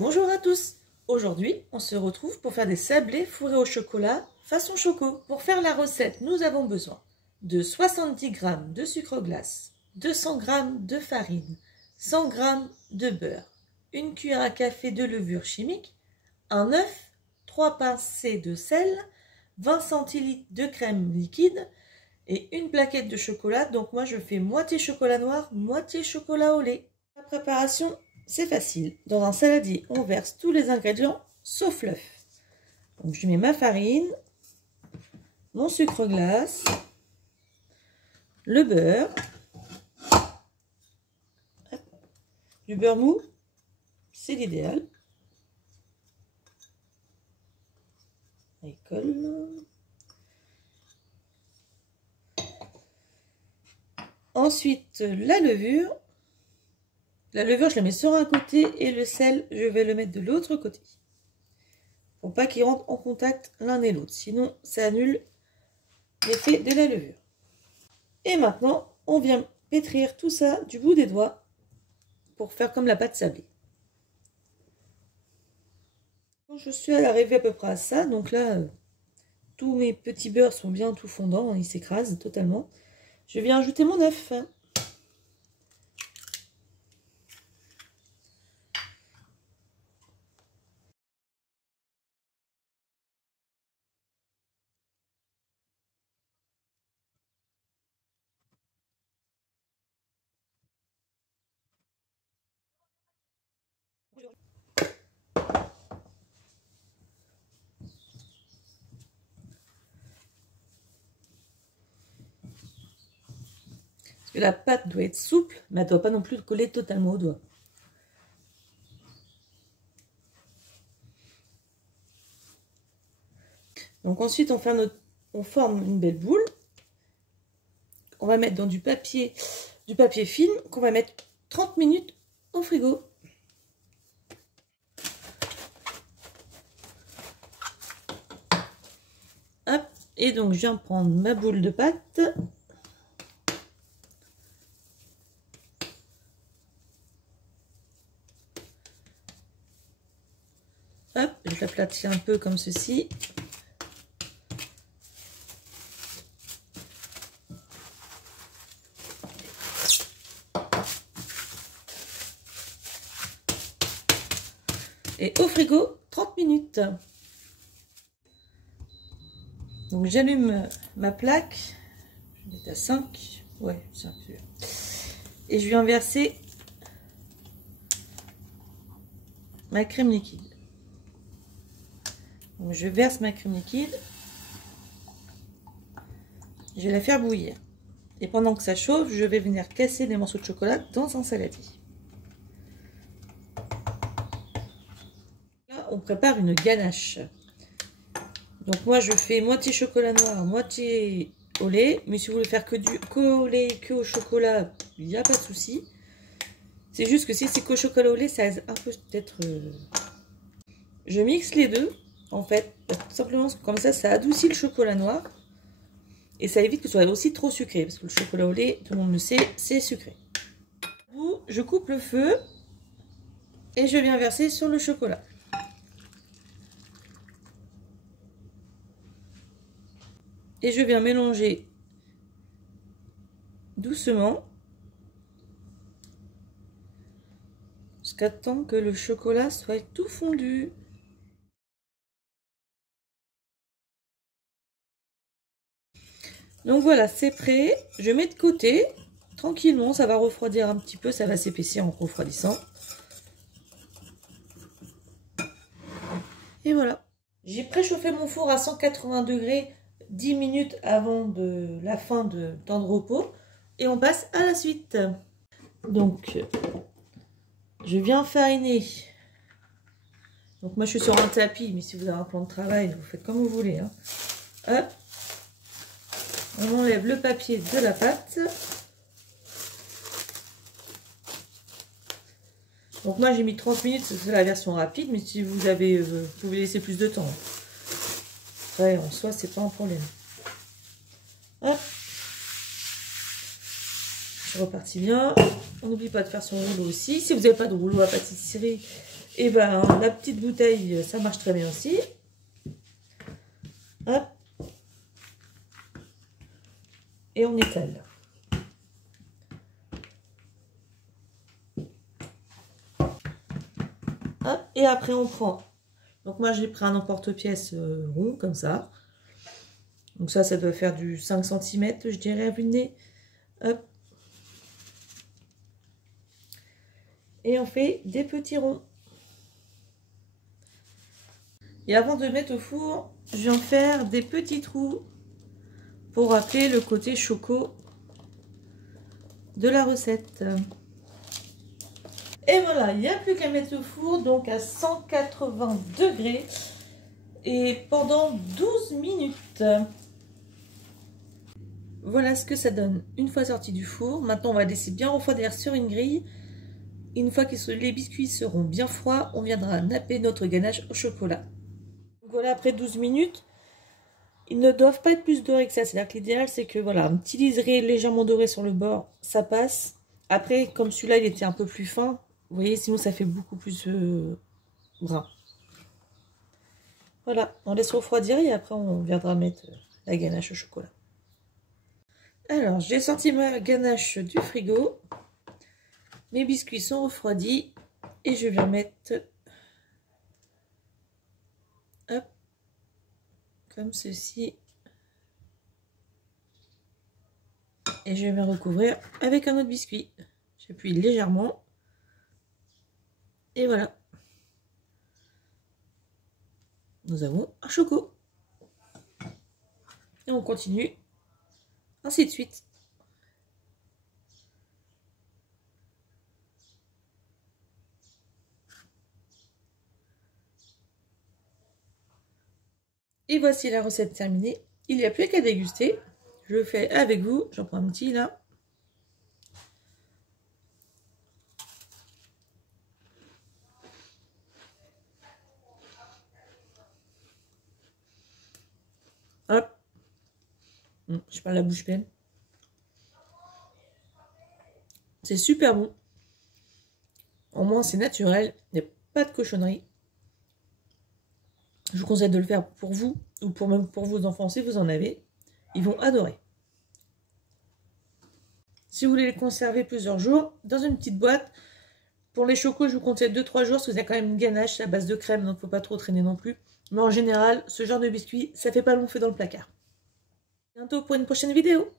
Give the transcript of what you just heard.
Bonjour à tous. Aujourd'hui, on se retrouve pour faire des sablés fourrés au chocolat façon choco. Pour faire la recette, nous avons besoin de 70 g de sucre glace, 200 g de farine, 100 g de beurre, une cuillère à café de levure chimique, un œuf, 3 pincées de sel, 20 centilitres de crème liquide et une plaquette de chocolat. Donc moi je fais moitié chocolat noir, moitié chocolat au lait. La préparation, c'est facile. Dans un saladier, on verse tous les ingrédients sauf l'œuf. Donc je mets ma farine, mon sucre glace, le beurre, du beurre mou, c'est l'idéal. Il colle. Ensuite, la levure. La levure, je la mets sur un côté et le sel, je vais le mettre de l'autre côté. Pour pas qu'ils rentrent en contact l'un et l'autre. Sinon, ça annule l'effet de la levure. Et maintenant, on vient pétrir tout ça du bout des doigts pour faire comme la pâte sablée. Je suis arrivée à peu près à ça. Donc là, tous mes petits beurres sont bien tout fondants. Ils s'écrasent totalement. Je viens ajouter mon œuf. Parce que la pâte doit être souple, mais elle ne doit pas non plus coller totalement au doigt. Donc ensuite, on forme une belle boule. On va mettre dans du papier film qu'on va mettre 30 minutes au frigo. Hop, et donc je viens prendre ma boule de pâte. Hop, je l'aplatis un peu comme ceci. Et au frigo, 30 minutes. Donc j'allume ma plaque. Je vais mettre à 5. Ouais, 5. Et je viens verser ma crème liquide. Donc je verse ma crème liquide. Je vais la faire bouillir. Et pendant que ça chauffe, je vais venir casser des morceaux de chocolat dans un saladier. Là, on prépare une ganache. Donc moi, je fais moitié chocolat noir, moitié au lait. Mais si vous voulez faire qu'au lait, que au chocolat, il n'y a pas de souci. C'est juste que si c'est qu'au chocolat au lait, ça a un peu peut-être... Je mixe les deux, en fait. Tout simplement, comme ça adoucit le chocolat noir. Et ça évite que ce soit aussi trop sucré. Parce que le chocolat au lait, tout le monde le sait, c'est sucré. Je coupe le feu. Et je viens verser sur le chocolat. Et je viens mélanger doucement. Jusqu'à temps que le chocolat soit tout fondu. Donc voilà, c'est prêt. Je mets de côté. Tranquillement, ça va refroidir un petit peu. Ça va s'épaissir en refroidissant. Et voilà. J'ai préchauffé mon four à 180 degrés 10 minutes avant la fin de temps de repos. Et on passe à la suite. Donc, je viens fariner. Donc moi, je suis sur un tapis. Mais si vous avez un plan de travail, vous faites comme vous voulez. Hein. Hop. On enlève le papier de la pâte. Donc moi j'ai mis 30 minutes, c'est la version rapide, mais si vous pouvez laisser plus de temps. Après en soi c'est pas un problème. Hop. C'est reparti bien. On n'oublie pas de faire son rouleau aussi. Si vous n'avez pas de rouleau à pâtisserie Et ben la petite bouteille, ça marche très bien aussi. Hop. Et on étale. Hop. Et après on prend. Donc moi j'ai pris un emporte-pièce rond comme ça. Donc ça doit faire du 5 cm, je dirais, à vue de nez. Hop. Et on fait des petits ronds. Et avant de mettre au four, je vais en faire des petits trous pour rappeler le côté choco de la recette. Et voilà, il n'y a plus qu'à mettre au four, donc à 180 degrés, et pendant 12 minutes. Voilà ce que ça donne une fois sorti du four. Maintenant, on va laisser bien refroidir sur une grille. Une fois que les biscuits seront bien froids, on viendra napper notre ganache au chocolat. Donc voilà, après 12 minutes, ils ne doivent pas être plus dorés que ça. C'est-à-dire que l'idéal, c'est que voilà, un petit liseré légèrement doré sur le bord, ça passe. Après, comme celui-là, il était un peu plus fin, vous voyez, sinon ça fait beaucoup plus brun. Voilà, on laisse refroidir et après on viendra mettre la ganache au chocolat. Alors, j'ai sorti ma ganache du frigo. Mes biscuits sont refroidis et je vais mettre, hop, comme ceci. Et je vais recouvrir avec un autre biscuit. J'appuie légèrement. Et voilà. Nous avons un choco. Et on continue. Ainsi de suite. Et voici la recette terminée. Il n'y a plus qu'à déguster. Je le fais avec vous. J'en prends un petit là. Hop. Je parle la bouche pleine. C'est super bon. Au moins c'est naturel. Il n'y a pas de cochonnerie. Je vous conseille de le faire pour vous ou même pour vos enfants si vous en avez. Ils vont adorer. Si vous voulez les conserver plusieurs jours, dans une petite boîte. Pour les chocos, je vous conseille 2-3 jours parce que c'est quand même une ganache à base de crème, donc il ne faut pas trop traîner non plus. Mais en général, ce genre de biscuit, ça fait pas long feu dans le placard. À bientôt pour une prochaine vidéo.